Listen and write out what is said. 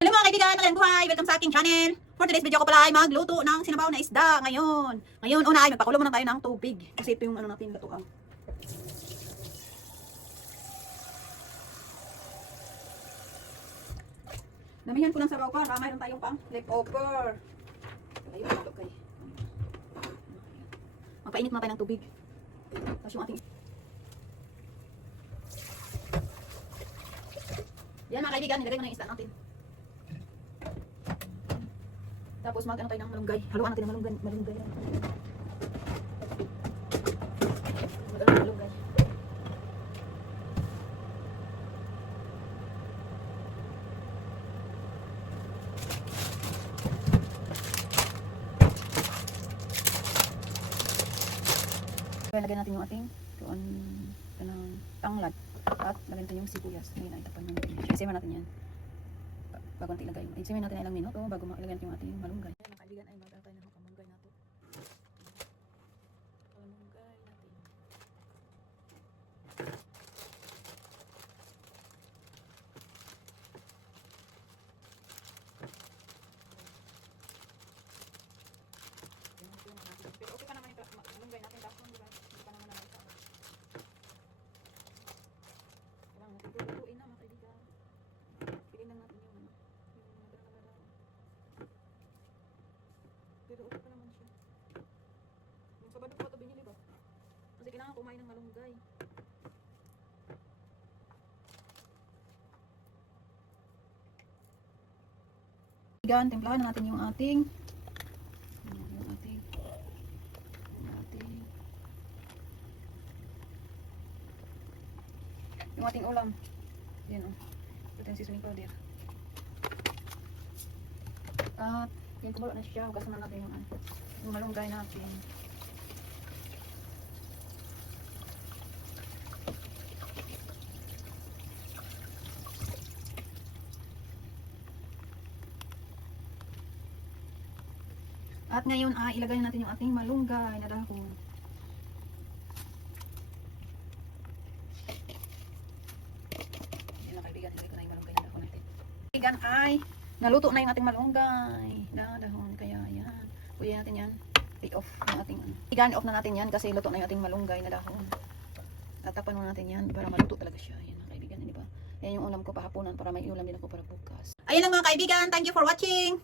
Hello mga kaibigan, magandang buhay! Welcome sa aking channel. For today's video ko pala ay magluto ng sinabaw na isda ngayon. Ngayon, una ay magpakulo muna tayo ng tubig. Kasi ito yung ano natin, lutuan. Damihan ko ng sabaw para mayroon tayong pang leftover. Magpainit muna tayo ng tubig. Tapos yung ating... Yan mga kaibigan, nilagay mo na yung isda natin. Tapos mag-ano tayo ng malunggay. Haluan natin ng malunggay. Malunggay. Lagyan natin yung ating tanglad. At lagyan natin yung sibuyas. Ngayon ay tapan natin. Isima natin yan. Bago natin ilagay. Isima natin ilang minuto bago ilagay natin yung ating malunggay. Mga kaibigan ay mag-atay na ng kamunggay natin. Kamunggay natin. Pero okay pa naman yung malunggay natin. Tapos di ba? Hindi pa naman naman ito. Kailangan natin lutuin na mga kaibigan. Piliin lang natin yung ano. Pero okay pa naman siya. Yung sabado ko ito binili ba? Kasi kailangan kumain ng malunggay. Kaibigan, timplahan na natin yung ating ulam. Yan o. Ito yung seasoning powder. At yan, kumulo na siya. Hugasan na natin yung malunggay natin. At ngayon ilagay natin yung ating malunggay na dahon. Kaibigan ay naluto na yung ating malunggay na dahon, kaya yan, pwede natin yan i-off yung ating kaibigan, off na natin yan kasi luto na yung ating malunggay na dahon. Tatapan mo natin yan para maluto talaga siya. Yan mga kaibigan, di ba? Yan yung ulam ko pahapunan para may ulam din ako para bukas. Ayan lang mga kaibigan, thank you for watching.